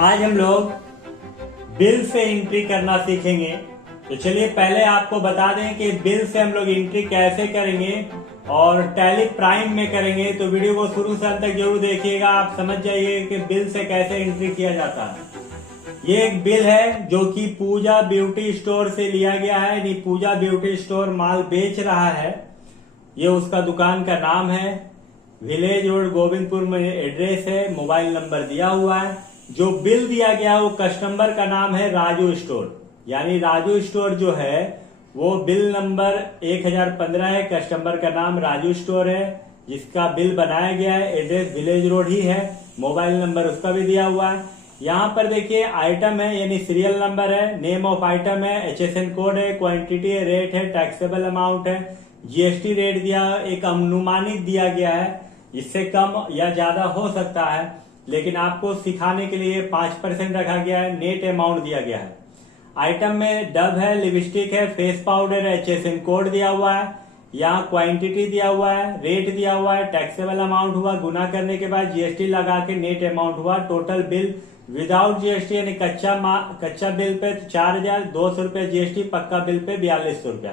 आज हम लोग बिल से एंट्री करना सीखेंगे। तो चलिए पहले आपको बता दें कि बिल से हम लोग एंट्री कैसे करेंगे और टैली प्राइम में करेंगे। तो वीडियो को शुरू से अंत तक जरूर देखिएगा, आप समझ जाइए कि बिल से कैसे एंट्री किया जाता है। ये एक बिल है जो कि पूजा ब्यूटी स्टोर से लिया गया है। यानी पूजा ब्यूटी स्टोर माल बेच रहा है, ये उसका दुकान का नाम है। विलेज रोड गोविंदपुर में एड्रेस है, मोबाइल नंबर दिया हुआ है। जो बिल दिया गया वो कस्टमर का नाम है राजू स्टोर, यानी राजू स्टोर जो है वो बिल नंबर 1015 है। कस्टमर का नाम राजू स्टोर है, जिसका बिल बनाया गया है। एड्रेस विलेज रोड ही है, मोबाइल नंबर उसका भी दिया हुआ है। यहाँ पर देखिए आइटम है, यानी सीरियल नंबर है, नेम ऑफ आइटम है, HSN कोड है, क्वांटिटी है, रेट है, टैक्सेबल अमाउंट है, GST रेट दिया, एक अनुमानित दिया गया है। इससे कम या ज्यादा हो सकता है, लेकिन आपको सिखाने के लिए 5% रखा गया है। नेट अमाउंट दिया गया है। आइटम में डब है, लिपस्टिक है, फेस पाउडर है, HSN कोड दिया हुआ है, यहाँ क्वांटिटी दिया हुआ है, रेट दिया हुआ है, टैक्सेबल अमाउंट हुआ, गुना करने के बाद GST लगा के नेट अमाउंट हुआ। टोटल बिल विदाउट GST यानी कच्चा बिल पे 4200 रुपये GST, पक्का बिल पे 4200 रुपया।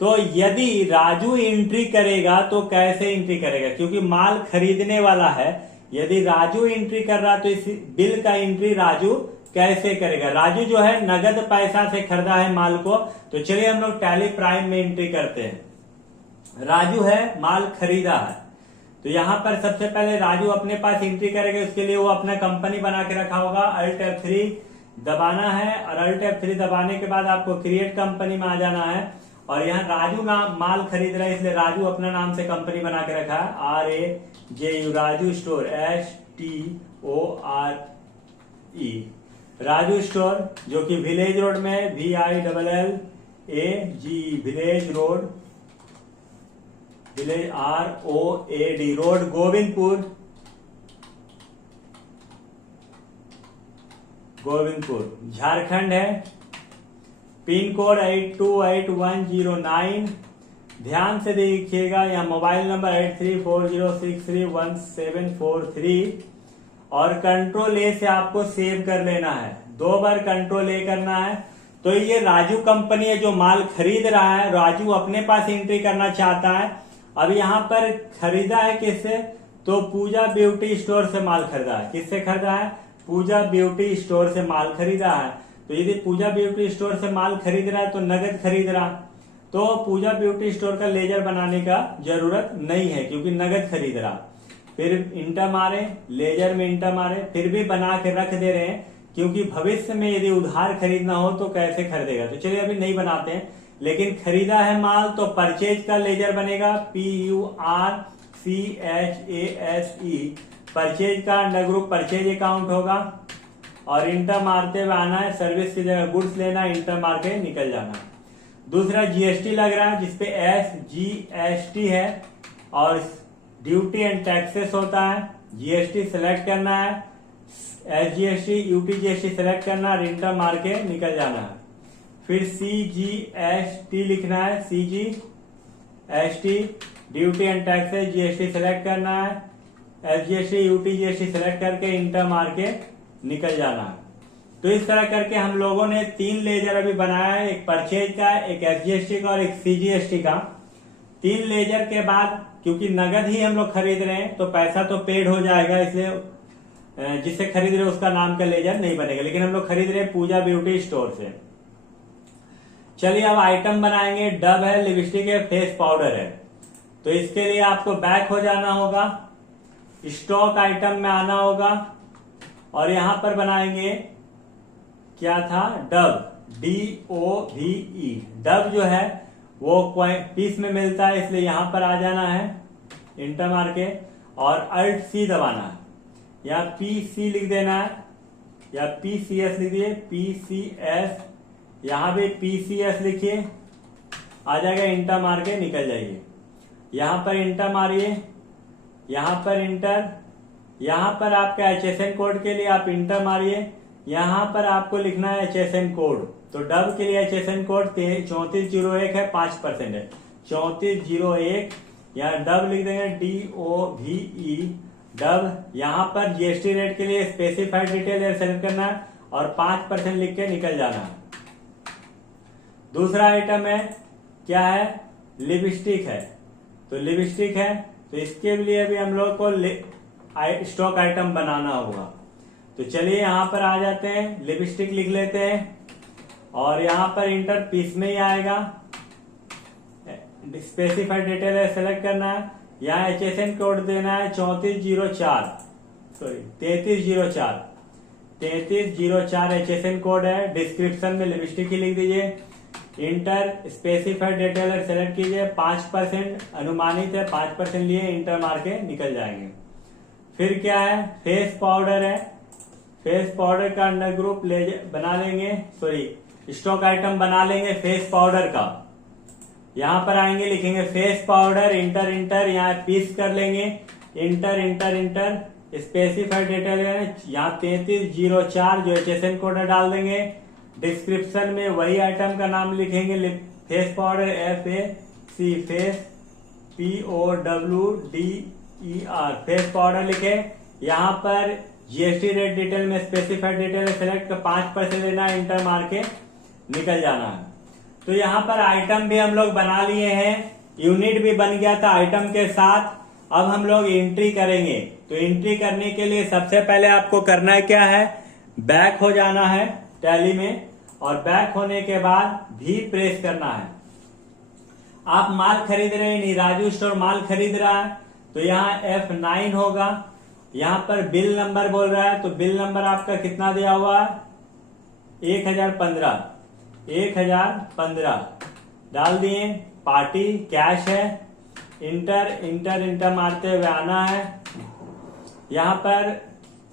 तो यदि राजू एंट्री करेगा तो कैसे एंट्री करेगा, क्योंकि माल खरीदने वाला है। यदि राजू एंट्री कर रहा तो इस बिल का एंट्री राजू कैसे करेगा। राजू जो है नगद पैसा से खरीदा है माल को। तो चलिए हम लोग टैली प्राइम में एंट्री करते हैं। राजू है, माल खरीदा है, तो यहाँ पर सबसे पहले राजू अपने पास एंट्री करेगा। उसके लिए वो अपना कंपनी बना के रखा होगा। Alt F3 दबाना है और Alt F3 दबाने के बाद आपको क्रिएट कंपनी में आ जाना है। और यहाँ राजू नाम माल खरीद रहा है, इसलिए राजू अपना नाम से कंपनी बना के रखा है, RAJU Raju store, STORE Raju store, जो कि विलेज रोड में VILLAGE village road, village ROAD road Govindpur Jharkhand है। Pin code 828109। ध्यान से देखिएगा, यहाँ मोबाइल नंबर 8340631743 और कंट्रोल ए से आपको सेव कर लेना है। 2 बार कंट्रोल ए करना है। तो ये राजू कंपनी है जो माल खरीद रहा है। राजू अपने पास एंट्री करना चाहता है। अब यहाँ पर खरीदा है किससे, तो पूजा ब्यूटी स्टोर से माल खरीदा है। किससे खरीदा है, पूजा ब्यूटी स्टोर से माल खरीदा है। तो यदि पूजा ब्यूटी स्टोर से माल खरीद रहा है तो नगद खरीद रहा, तो पूजा ब्यूटी स्टोर का लेजर बनाने का जरूरत नहीं है, क्योंकि नगद खरीद रहा। फिर इंटर मारे, लेजर में इंटर मारे, फिर भी बना के रख दे रहे हैं, क्योंकि भविष्य में यदि उधार खरीदना हो तो कैसे खरीदेगा। तो चलिए अभी नहीं बनाते हैं, लेकिन खरीदा है माल तो परचेज का लेजर बनेगा, PURCHASE। परचेज का अंडर ग्रुप परचेज अकाउंट होगा और इंटर मारते हुए आना है। सर्विस की जगह गुड्स लेना, इंटर मार के निकल जाना। दूसरा GST लग रहा है, जिसपे SGST है और ड्यूटी एंड टैक्सेस होता है। GST सेलेक्ट करना है, SGST UTGST सेलेक्ट करना है, इंटर मार के निकल जाना है। फिर CGST लिखना है, CGST duty and taxes, GST select करना है, SGST UTGST सेलेक्ट करके इंटर मार के निकल जाना है। तो इस तरह करके हम लोगों ने 3 लेजर अभी बनाया है, एक परचेज का, एक SGST का और एक CGST का। 3 लेजर के बाद, क्योंकि नगद ही हम लोग खरीद रहे हैं तो पैसा तो पेड हो जाएगा, इसलिए जिससे खरीद रहे उसका नाम का लेजर नहीं बनेगा। लेकिन हम लोग खरीद रहे हैं पूजा ब्यूटी स्टोर से। चलिए अब आइटम बनाएंगे। डब है, लिपस्टिक है, फेस पाउडर है। तो इसके लिए आपको बैक हो जाना होगा, स्टॉक आइटम में आना होगा और यहां पर बनाएंगे क्या था, डब, DOVE। डब जो है वो पीस में मिलता है, इसलिए यहां पर आ जाना है, इंटर मार के और Alt C दबाना है। या PC लिख देना है या PCS लिख दिए, PCS, यहां भी PCS लिखिए, आ जाएगा। इंटर मार के निकल जाइए। यहां पर इंटर मारिए, यहां पर इंटर, यहां पर आपका HSN कोड के लिए आप इंटर मारिए। यहां पर आपको लिखना है HSN कोड। तो डब के लिए HSN कोड 3401 है, 5% है, 3401। यहाँ डब लिख देंगे, DOVE डब। यहाँ पर जीएसटी रेट के लिए स्पेसिफाइड डिटेल सेलेक्ट करना है और 5% लिख के निकल जाना है। दूसरा आइटम है, क्या है, लिपस्टिक है। तो लिपस्टिक है तो इसके लिए भी हम लोग को स्टॉक आइटम बनाना होगा। तो चलिए यहाँ पर आ जाते हैं, लिपस्टिक लिख लेते हैं और यहाँ पर इंटर पीस में ही आएगा, स्पेसिफाइड डिटेल है सेलेक्ट करना है। यहाँ HSN कोड देना है 3304 HSN कोड है। डिस्क्रिप्शन में लिपस्टिक ही लिख दीजिए। इंटर स्पेसिफाइड डिटेल सेलेक्ट कीजिए, 5% अनुमानित है, 5% लिए इंटर मार के निकल जाएंगे। फिर क्या है, फेस पाउडर है। फेस पाउडर का अंडर ग्रुप बना लेंगे, स्टॉक आइटम बना लेंगे फेस पाउडर का। यहाँ पर आएंगे, लिखेंगे फेस पाउडर, इंटर यहाँ पीस कर लेंगे, इंटर स्पेसिफाइड डिटेल यहाँ 3304 जो HSN कोड डाल देंगे। डिस्क्रिप्शन में वही आइटम का नाम लिखेंगे, face powder FAC face POWDER face powder लिखे। यहाँ पर जीएसटी रेट डिटेल में स्पेसिफाइड डिटेल सेलेक्ट 5% लेना, इंटर मार के निकल जाना है। तो यहाँ पर आइटम भी हम लोग बना लिए हैं, यूनिट भी बन गया था आइटम के साथ। अब हम लोग एंट्री करेंगे। तो एंट्री करने के लिए सबसे पहले आपको करना है क्या है, बैक हो जाना है टैली में और बैक होने के बाद भी प्रेस करना है। आप माल खरीद रहे हैं, राजू स्टोर माल खरीद रहा है तो यहाँ F9 होगा। यहाँ पर बिल नंबर बोल रहा है तो बिल नंबर आपका कितना दिया हुआ है, 1015 डाल दिए। पार्टी कैश है, इंटर मारते हुए आना है। यहाँ पर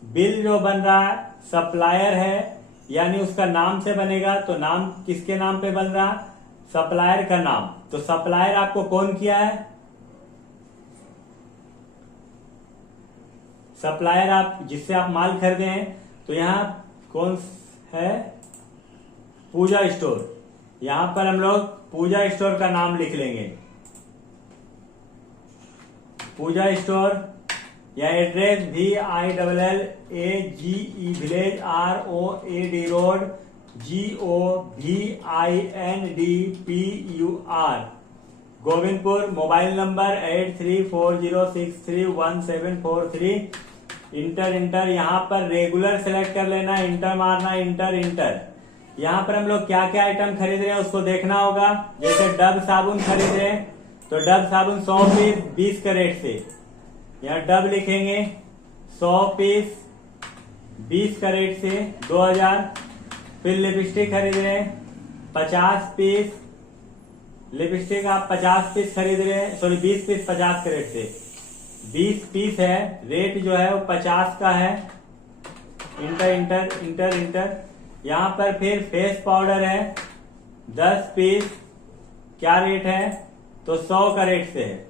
बिल जो बन रहा है सप्लायर है, यानी उसका नाम से बनेगा। तो नाम किसके नाम पे बन रहा है, सप्लायर का नाम। तो सप्लायर आपको कौन किया है, सप्लायर आप जिससे आप माल खरीदे हैं। तो यहाँ कौन है, पूजा स्टोर। यहाँ पर हम लोग पूजा स्टोर का नाम लिख लेंगे, पूजा स्टोर। या address VILLAGE village ROAD road GOVINDPUR Govindpur. Mobile number 8340631743। Inter यहाँ पर रेगुलर सेलेक्ट कर लेना, इंटर मारना, इंटर। यहाँ पर हम लोग क्या क्या आइटम खरीद रहे हैं उसको देखना होगा। जैसे डब साबुन खरीद रहे हैं तो डब साबुन 100 पीस 20 कैरेट से, यहाँ डब लिखेंगे 100 पीस 20 कैरेट से 2000। फिर लिपस्टिक खरीद रहे हैं 50 पीस, लिपस्टिक आप 50 पीस खरीद रहे हैं, 20 पीस 50 कैरेट से 20 पीस है, रेट जो है वो 50 का है। इंटर। यहाँ पर फिर फेस पाउडर है 10 पीस, क्या रेट है, तो 100 का रेट से है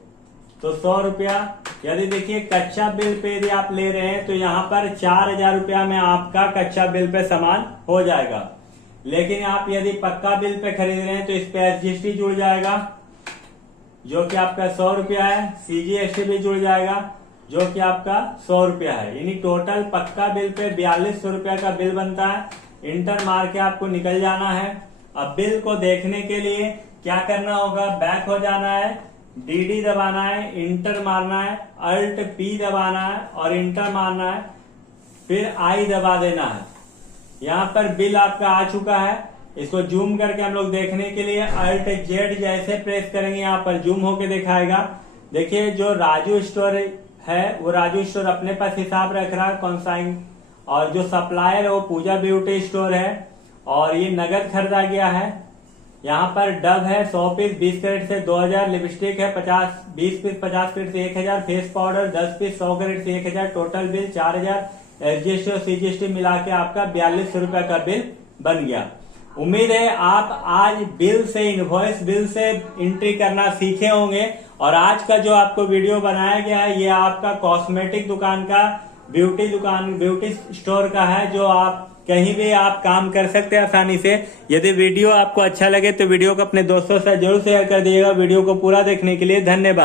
तो 100 रुपया। यदि देखिए कच्चा बिल पे यदि आप ले रहे हैं तो यहाँ पर 4000 रुपया में आपका कच्चा बिल पे सामान हो जाएगा। लेकिन आप यदि पक्का बिल पे खरीद रहे हैं तो इस पे SGST जुड़ जाएगा जो कि आपका 100 रुपया है, CGST भी जुड़ जाएगा जो कि आपका 100 रुपया है। यानी टोटल पक्का बिल पे 4200 रुपया का बिल बनता है। इंटर मार के आपको निकल जाना है। अब बिल को देखने के लिए क्या करना होगा, बैक हो जाना है, DD दबाना है, इंटर मारना है, Alt P दबाना है और इंटर मारना है, फिर I दबा देना है। यहाँ पर बिल आपका आ चुका है। इसको जूम करके हम लोग देखने के लिए Alt Z जैसे प्रेस करेंगे यहाँ पर जूम होके दिखाएगा। देखिए जो राजू स्टोर है वो राजू स्टोर अपने पास हिसाब रख रहा है कॉन्साइन, और जो सप्लायर है वो पूजा ब्यूटी स्टोर है और ये नगद खरीदा गया है। यहाँ पर डब है 100 पीस 20 कैरेट से 2000, लिपस्टिक है 20 पीस 50 कैरेट से 1000, फेस पाउडर 10 पीस 100 कैरेट से 1000, टोटल बिल 4000, SGST और CGST मिला के आपका 4200 रुपया का बिल बन गया। उम्मीद है आप आज बिल से इनवॉइस बिल से एंट्री करना सीखे होंगे। और आज का जो आपको वीडियो बनाया गया है ये आपका कॉस्मेटिक दुकान का ब्यूटी स्टोर का है, जो आप कहीं भी आप काम कर सकते हैं आसानी से। यदि वीडियो आपको अच्छा लगे तो वीडियो को अपने दोस्तों से जरूर शेयर कर दीजिएगा। वीडियो को पूरा देखने के लिए धन्यवाद।